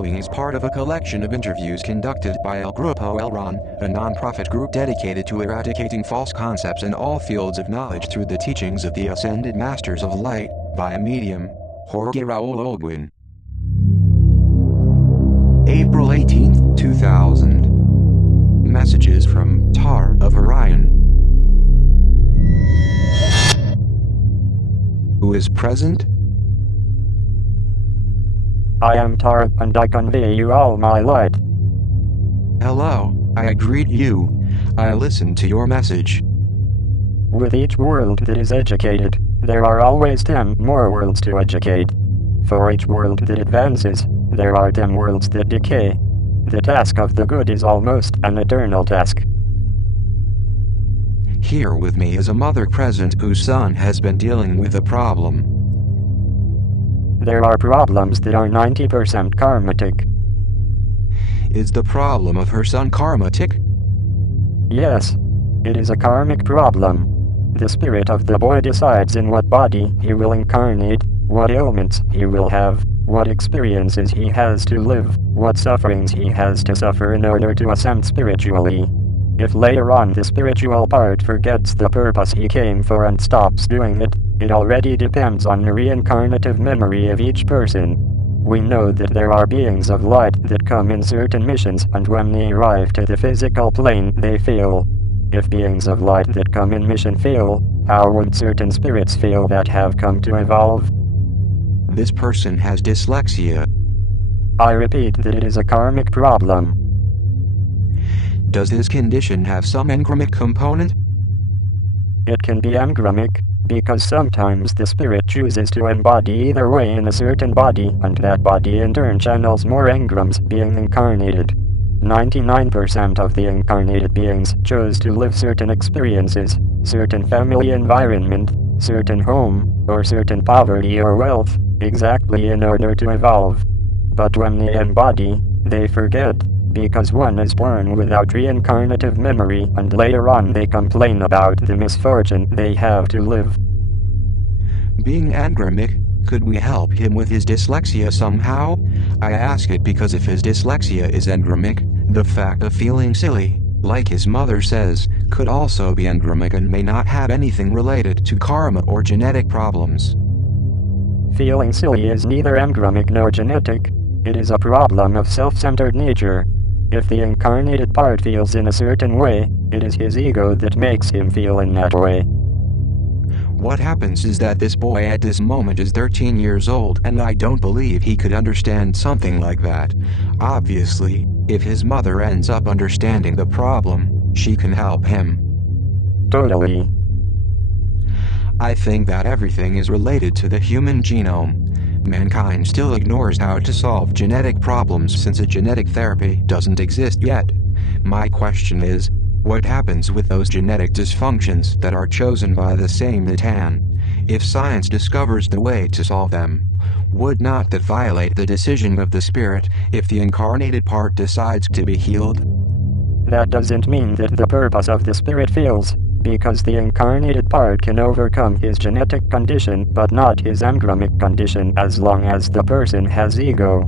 following is part of a collection of interviews conducted by El Grupo Elron, a non-profit group dedicated to eradicating false concepts in all fields of knowledge through the teachings of the Ascended Masters of Light, via medium, Jorge Raul Olguin. April 18, 2000. Messages from Tar of Orion. Who is present? I am Tar, and I convey you all my light. Hello, I greet you. I listen to your message. With each world that is educated, there are always 10 more worlds to educate. For each world that advances, there are 10 worlds that decay. The task of the good is almost an eternal task. Here with me is a mother present whose son has been dealing with a problem. There are problems that are 90% karmatic. Is the problem of her son karmatic? Yes, it is a karmic problem. The spirit of the boy decides in what body he will incarnate, what ailments he will have, what experiences he has to live, what sufferings he has to suffer in order to ascend spiritually. If later on the spiritual part forgets the purpose he came for and stops doing it, it already depends on the reincarnative memory of each person. We know that there are beings of light that come in certain missions, and when they arrive to the physical plane they fail. If beings of light that come in mission fail, how would certain spirits fail that have come to evolve? This person has dyslexia. I repeat that it is a karmic problem. Does this condition have some engramic component? It can be engramic, because sometimes the spirit chooses to embody either way in a certain body, and that body in turn channels more engrams being incarnated. 99% of the incarnated beings chose to live certain experiences, certain family environment, certain home, or certain poverty or wealth, exactly in order to evolve. But when they embody, they forget, because one is born without reincarnative memory, and later on they complain about the misfortune they have to live. Being engramic, could we help him with his dyslexia somehow? I ask it because if his dyslexia is engramic, the fact of feeling silly, like his mother says, could also be engramic and may not have anything related to karma or genetic problems. Feeling silly is neither engramic nor genetic. It is a problem of self-centered nature. If the incarnated part feels in a certain way, it is his ego that makes him feel in that way. What happens is that this boy at this moment is 13 years old, and I don't believe he could understand something like that. Obviously, if his mother ends up understanding the problem, she can help him. Totally. I think that everything is related to the human genome. Mankind still ignores how to solve genetic problems since a genetic therapy doesn't exist yet. My question is, what happens with those genetic dysfunctions that are chosen by the same Natan? If science discovers the way to solve them, would not that violate the decision of the spirit if the incarnated part decides to be healed? That doesn't mean that the purpose of the spirit fails, because the incarnated part can overcome his genetic condition but not his engramic condition as long as the person has ego.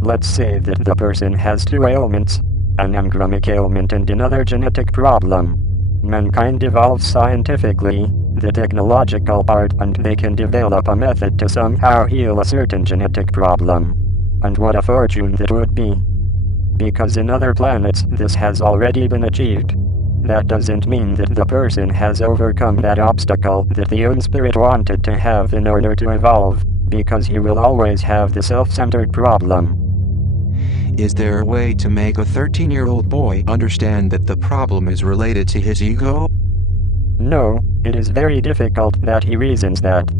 Let's say that the person has 2 ailments, an engramic ailment and another genetic problem. Mankind evolves scientifically, the technological part, and they can develop a method to somehow heal a certain genetic problem. And what a fortune that would be. Because in other planets this has already been achieved. That doesn't mean that the person has overcome that obstacle that the own spirit wanted to have in order to evolve, because he will always have the self-centered problem. Is there a way to make a 13-year-old boy understand that the problem is related to his ego? No, it is very difficult that he reasons that.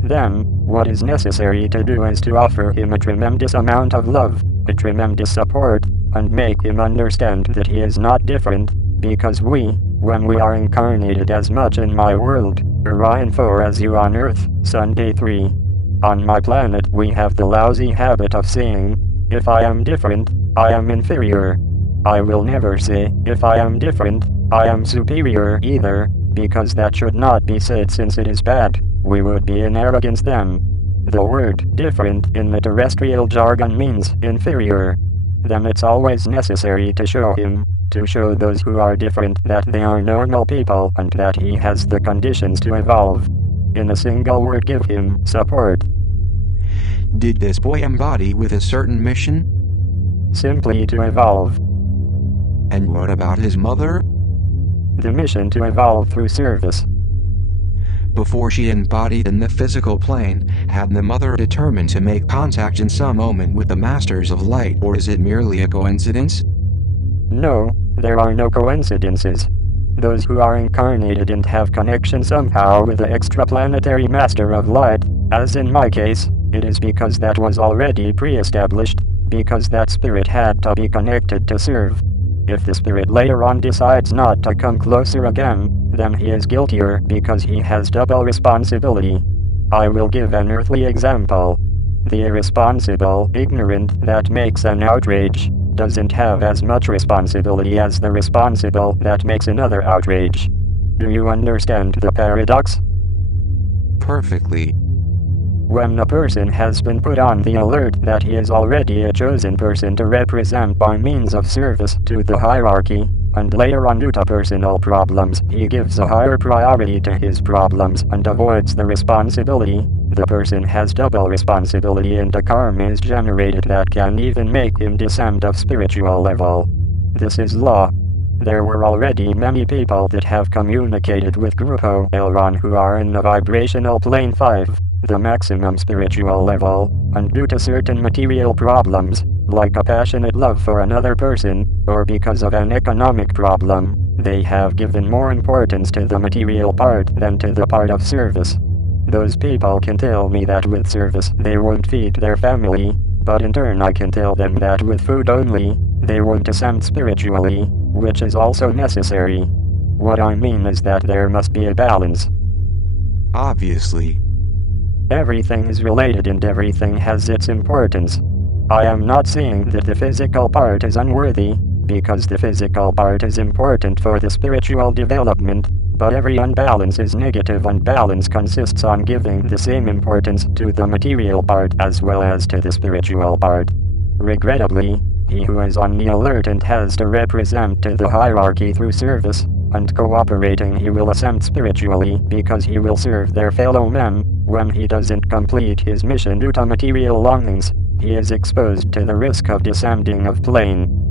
Then, what is necessary to do is to offer him a tremendous amount of love, a tremendous support, and make him understand that he is not different, because we, when we are incarnated as much in my world, Orion 4 as you on Earth, Sunday 3. On my planet we have the lousy habit of saying, if I am different, I am inferior. I will never say, if I am different, I am superior either, because that should not be said since it is bad. We would be in arrogance then. The word different in the terrestrial jargon means inferior. Then it's always necessary to show him, to show those who are different that they are normal people and that he has the conditions to evolve. In a single word, give him support. Did this boy embody with a certain mission? Simply to evolve. And what about his mother? The mission to evolve through service. Before she embodied in the physical plane, had the mother determined to make contact in some moment with the Masters of Light, or is it merely a coincidence? No, there are no coincidences. Those who are incarnated and have connection somehow with the extraplanetary Master of Light, as in my case, it is because that was already pre-established, because that spirit had to be connected to serve. If the spirit later on decides not to come closer again, then he is guiltier because he has double responsibility. I will give an earthly example. The irresponsible, ignorant that makes an outrage, doesn't have as much responsibility as the responsible that makes another outrage. Do you understand the paradox? Perfectly. When a person has been put on the alert that he is already a chosen person to represent by means of service to the hierarchy, and later on due to personal problems he gives a higher priority to his problems and avoids the responsibility, the person has double responsibility and a karma is generated that can even make him descend of spiritual level. This is law. There were already many people that have communicated with Grupo Elron who are in the vibrational plane 5, the maximum spiritual level, and due to certain material problems, like a passionate love for another person, or because of an economic problem, they have given more importance to the material part than to the part of service. Those people can tell me that with service they won't feed their family, but in turn I can tell them that with food only, they won't ascend spiritually, which is also necessary. What I mean is that there must be a balance. Obviously. Everything is related and everything has its importance. I am not saying that the physical part is unworthy, because the physical part is important for the spiritual development, but every unbalance is negative and balance consists on giving the same importance to the material part as well as to the spiritual part. Regrettably, he who is on the alert and has to represent to the hierarchy through service, and cooperating he will ascend spiritually because he will serve their fellow men. When he doesn't complete his mission due to material longings, he is exposed to the risk of descending of plane.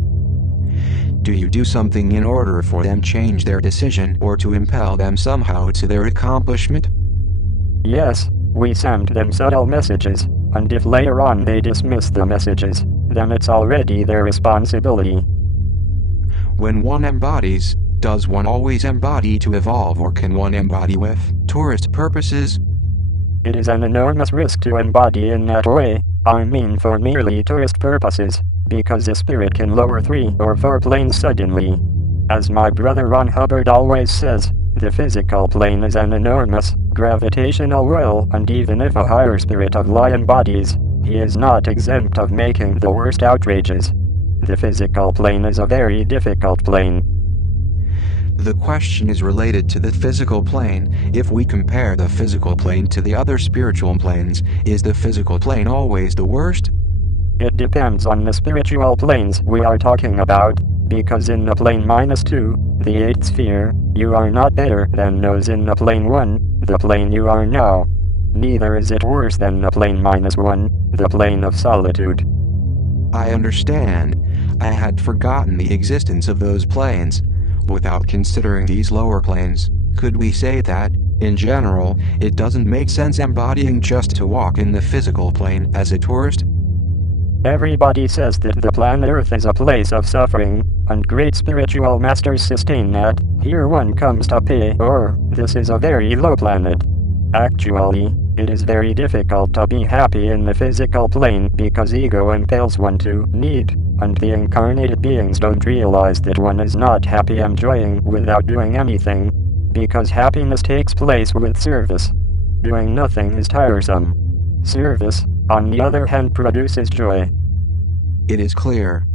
Do you do something in order for them change their decision or to impel them somehow to their accomplishment? Yes, we send them subtle messages, and if later on they dismiss the messages, then it's already their responsibility. When one embodies, does one always embody to evolve or can one embody with tourist purposes? It is an enormous risk to embody in that way, I mean for merely tourist purposes, because the spirit can lower 3 or 4 planes suddenly. As my brother Ron Hubbard always says, the physical plane is an enormous, gravitational well, and even if a higher spirit of light embodies, he is not exempt of making the worst outrages. The physical plane is a very difficult plane. The question is related to the physical plane. If we compare the physical plane to the other spiritual planes, is the physical plane always the worst? It depends on the spiritual planes we are talking about, because in the plane -2, the 8th sphere, you are not better than those in the plane 1, the plane you are now. Neither is it worse than the plane -1, the plane of solitude. I understand. I had forgotten the existence of those planes. Without considering these lower planes, could we say that, in general, it doesn't make sense embodying just to walk in the physical plane as a tourist? Everybody says that the planet Earth is a place of suffering, and great spiritual masters sustain that, here one comes to pay, or, this is a very low planet. Actually, it is very difficult to be happy in the physical plane because ego impels one to need, and the incarnated beings don't realize that one is not happy enjoying without doing anything, because happiness takes place with service. Doing nothing is tiresome. Service, on the other hand, produces joy. It is clear.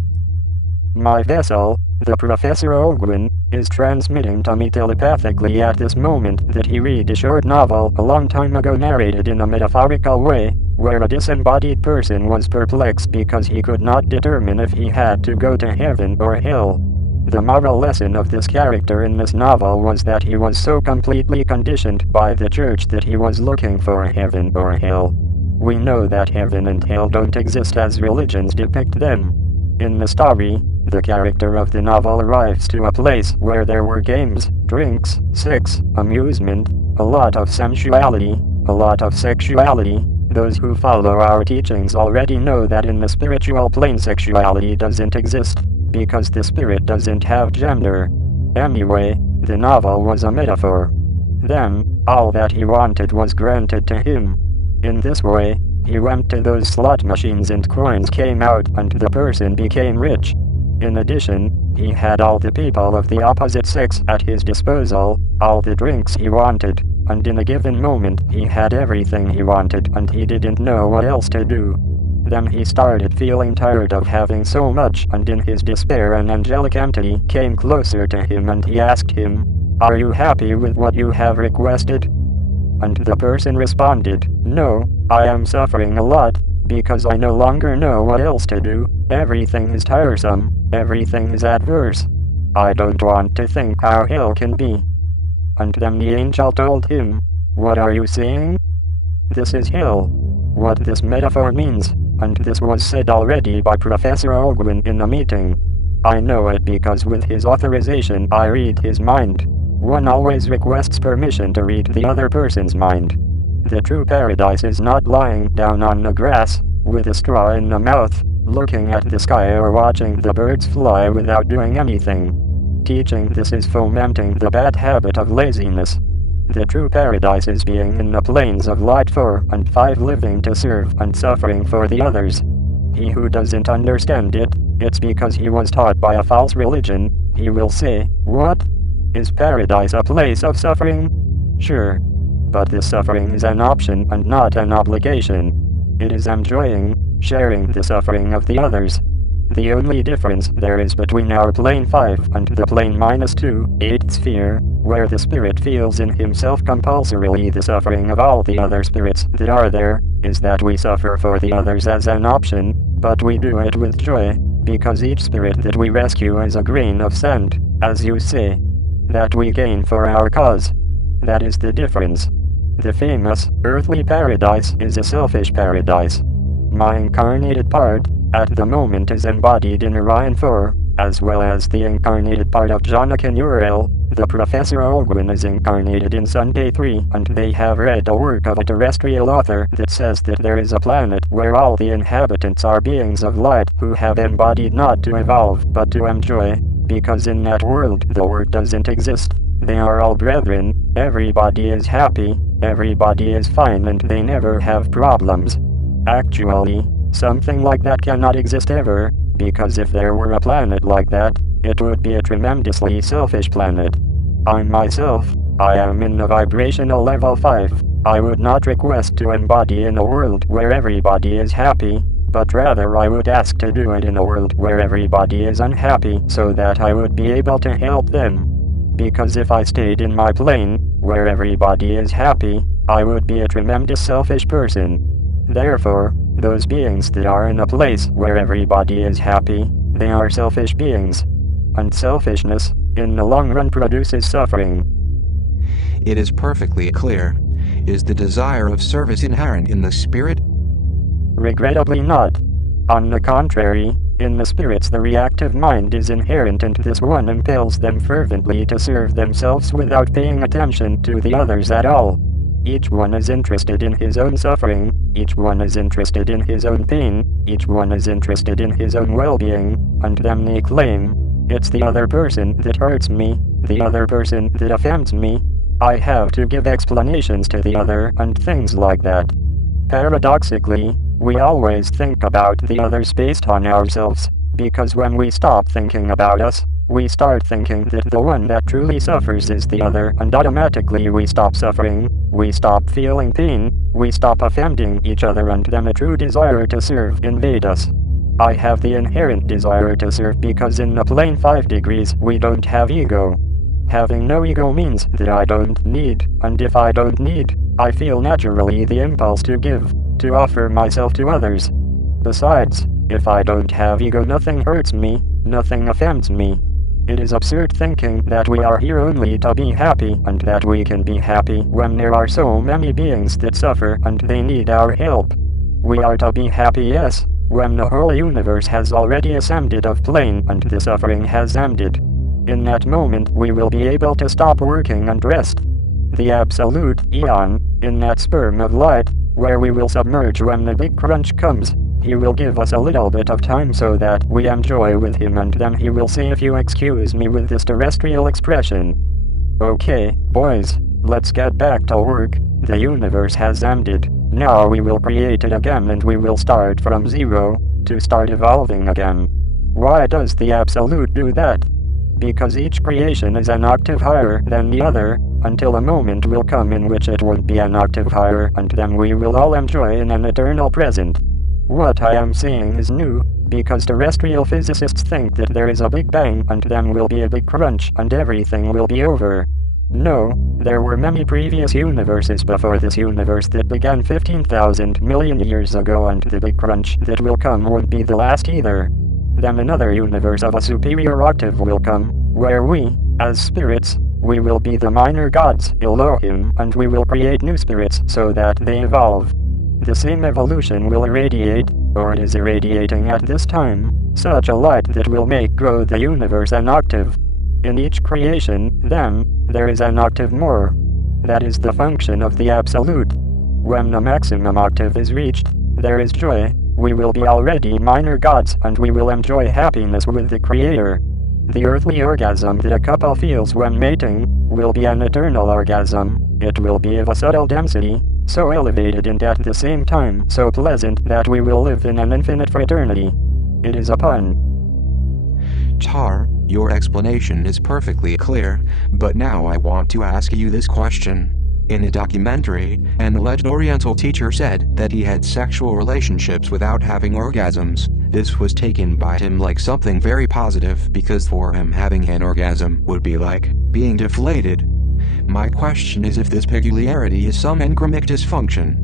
My vessel, the Professor Olguin, is transmitting to me telepathically at this moment that he read a short novel a long time ago narrated in a metaphorical way, where a disembodied person was perplexed because he could not determine if he had to go to heaven or hell. The moral lesson of this character in this novel was that he was so completely conditioned by the church that he was looking for heaven or hell. We know that heaven and hell don't exist as religions depict them. In the story, the character of the novel arrives to a place where there were games, drinks, sex, amusement, a lot of sensuality, a lot of sexuality. Those who follow our teachings already know that in the spiritual plane sexuality doesn't exist, because the spirit doesn't have gender. Anyway, the novel was a metaphor. Then, all that he wanted was granted to him. In this way, he went to those slot machines and coins came out and the person became rich. In addition, he had all the people of the opposite sex at his disposal, all the drinks he wanted, and in a given moment he had everything he wanted and he didn't know what else to do. Then he started feeling tired of having so much, and in his despair an angelic entity came closer to him and he asked him, "Are you happy with what you have requested?" And the person responded, "No, I am suffering a lot, because I no longer know what else to do. Everything is tiresome, everything is adverse. I don't want to think how hell can be." And then the angel told him, "What are you saying? This is hell." What this metaphor means, and this was said already by Professor Olguin in a meeting. I know it because with his authorization I read his mind. One always requests permission to read the other person's mind. The true paradise is not lying down on the grass, with a straw in the mouth, looking at the sky or watching the birds fly without doing anything. Teaching this is fomenting the bad habit of laziness. The true paradise is being in the planes of light 4 and 5 living to serve and suffering for the others. He who doesn't understand it, it's because he was taught by a false religion, he will say, "What? Is paradise a place of suffering?" Sure. But this suffering is an option and not an obligation. It is enjoying, sharing the suffering of the others. The only difference there is between our plane 5 and the plane -2, 8th sphere, where the spirit feels in himself compulsorily the suffering of all the other spirits that are there, is that we suffer for the others as an option, but we do it with joy, because each spirit that we rescue is a grain of sand, as you say, that we gain for our cause. That is the difference. The famous, earthly paradise is a selfish paradise. My incarnated part, at the moment is embodied in Orion 4, as well as the incarnated part of Jonathan Uriel. The Professor Olguin is incarnated in Sunday 3, and they have read a work of a terrestrial author that says that there is a planet where all the inhabitants are beings of light who have embodied not to evolve but to enjoy, because in that world the word doesn't exist. They are all brethren, everybody is happy, everybody is fine and they never have problems. Actually, something like that cannot exist ever, because if there were a planet like that, it would be a tremendously selfish planet. I myself, I am in the vibrational level 5. I would not request to embody in a world where everybody is happy, but rather I would ask to do it in a world where everybody is unhappy so that I would be able to help them. Because if I stayed in my plane, where everybody is happy, I would be a tremendous selfish person. Therefore, those beings that are in a place where everybody is happy, they are selfish beings. And selfishness, in the long run, produces suffering. It is perfectly clear. Is the desire of service inherent in the spirit? Regrettably not. On the contrary, in the spirits the reactive mind is inherent and this one impels them fervently to serve themselves without paying attention to the others at all. Each one is interested in his own suffering, each one is interested in his own pain, each one is interested in his own well-being, and then they claim, "It's the other person that hurts me, the other person that offends me. I have to give explanations to the other," and things like that. Paradoxically, we always think about the others based on ourselves, because when we stop thinking about us, we start thinking that the one that truly suffers is the other, and automatically we stop suffering, we stop feeling pain, we stop offending each other, and then a true desire to serve invade us. I have the inherent desire to serve because in the plane 5 degrees we don't have ego. Having no ego means that I don't need, and if I don't need, I feel naturally the impulse to give, to offer myself to others. Besides, if I don't have ego, nothing hurts me, nothing offends me. It is absurd thinking that we are here only to be happy and that we can be happy when there are so many beings that suffer and they need our help. We are to be happy, yes, when the whole universe has already ascended of plane and the suffering has ended. In that moment we will be able to stop working and rest. The absolute Eon, in that sperm of light, where we will submerge when the big crunch comes. He will give us a little bit of time so that we enjoy with him, and then he will say, if you excuse me with this terrestrial expression. Okay, boys, let's get back to work. The universe has ended. Now we will create it again and we will start from zero, to start evolving again. Why does the Absolute do that? Because each creation is an octave higher than the other, until a moment will come in which it won't be an octave higher, and then we will all enjoy in an eternal present. What I am saying is new, because terrestrial physicists think that there is a Big Bang and then will be a big crunch and everything will be over. No, there were many previous universes before this universe that began 15,000 million years ago, and the big crunch that will come won't be the last either. Then another universe of a superior octave will come, where we, as spirits, we will be the minor gods, Elohim, and we will create new spirits so that they evolve. The same evolution will irradiate, or it is irradiating at this time, such a light that will make grow the universe an octave. In each creation, then, there is an octave more. That is the function of the Absolute. When the maximum octave is reached, there is joy, we will be already minor gods and we will enjoy happiness with the Creator. The earthly orgasm that a couple feels when mating, will be an eternal orgasm. It will be of a subtle density, so elevated and at the same time so pleasant that we will live in an infinite fraternity. It is a pun. Tar, your explanation is perfectly clear, but now I want to ask you this question. In a documentary, an alleged Oriental teacher said that he had sexual relationships without having orgasms. This was taken by him like something very positive, because for him having an orgasm would be like being deflated. My question is if this peculiarity is some engramic dysfunction.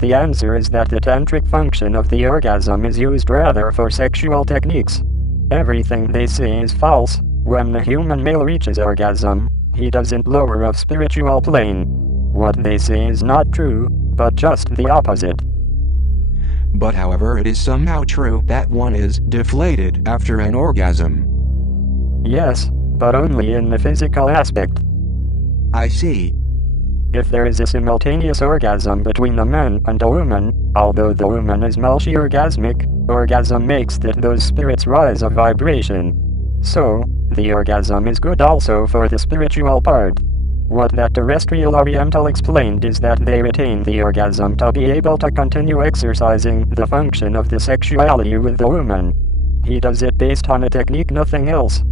The answer is that the tantric function of the orgasm is used rather for sexual techniques. Everything they say is false. When the human male reaches orgasm, he doesn't lower of spiritual plane. What they say is not true, but just the opposite. But however, it is somehow true that one is deflated after an orgasm. Yes, but only in the physical aspect. I see. If there is a simultaneous orgasm between a man and a woman, although the woman is multi-orgasmic, orgasm makes that those spirits rise a vibration. So, the orgasm is good also for the spiritual part. What that terrestrial Oriental explained is that they retain the orgasm to be able to continue exercising the function of the sexuality with the woman. He does it based on a technique, nothing else.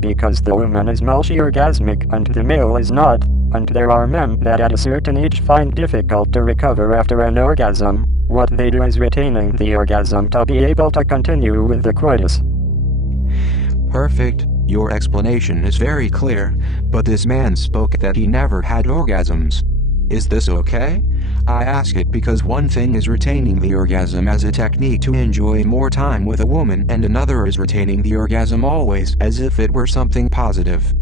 Because the woman is multi-orgasmic and the male is not, and there are men that at a certain age find difficult to recover after an orgasm, what they do is retaining the orgasm to be able to continue with the coitus. Perfect, your explanation is very clear, but this man spoke that he never had orgasms. Is this okay? I ask it because one thing is retaining the orgasm as a technique to enjoy more time with a woman, and another is retaining the orgasm always as if it were something positive.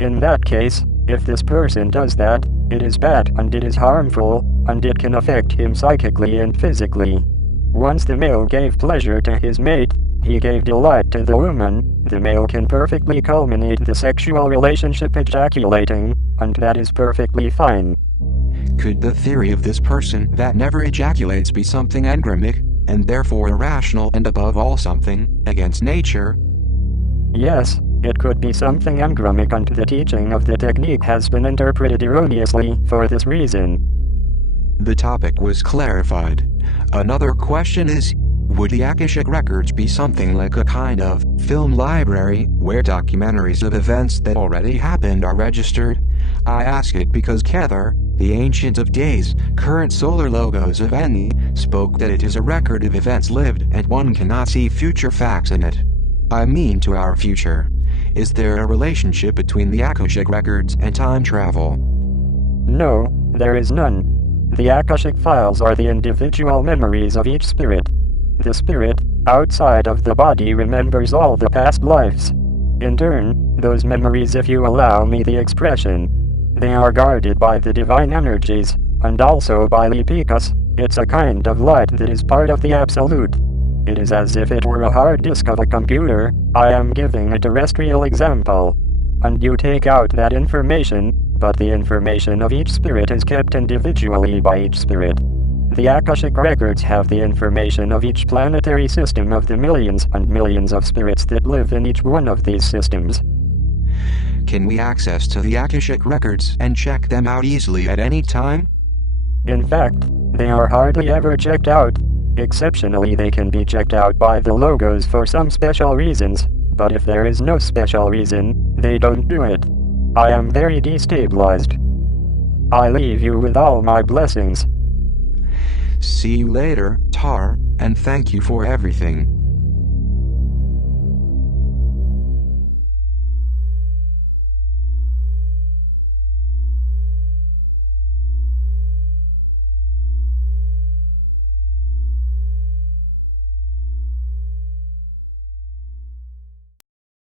In that case, if this person does that, it is bad and it is harmful, and it can affect him psychically and physically. Once the male gave pleasure to his mate, he gave delight to the woman, the male can perfectly culminate the sexual relationship ejaculating, and that is perfectly fine. Could the theory of this person that never ejaculates be something engramic, and therefore irrational and above all something against nature? Yes, it could be something engramic, and the teaching of the technique has been interpreted erroneously for this reason. The topic was clarified. Another question is, would the Akashic records be something like a kind of film library, where documentaries of events that already happened are registered? I ask it because Kether, the Ancient of Days, current solar logos of Eni, spoke that it is a record of events lived and one cannot see future facts in it. I mean to our future. Is there a relationship between the Akashic records and time travel? No, there is none. The Akashic files are the individual memories of each spirit. The spirit, outside of the body, remembers all the past lives. In turn, those memories, if you allow me the expression, they are guarded by the divine energies, and also by Lipikas. It's a kind of light that is part of the Absolute. It is as if it were a hard disk of a computer. I am giving a terrestrial example. And you take out that information, but the information of each spirit is kept individually by each spirit. The Akashic records have the information of each planetary system of the millions and millions of spirits that live in each one of these systems. Can we access to the Akashic records and check them out easily at any time? In fact, they are hardly ever checked out. Exceptionally, they can be checked out by the logos for some special reasons, but if there is no special reason, they don't do it. I am very destabilized. I leave you with all my blessings. See you later, Tar, and thank you for everything.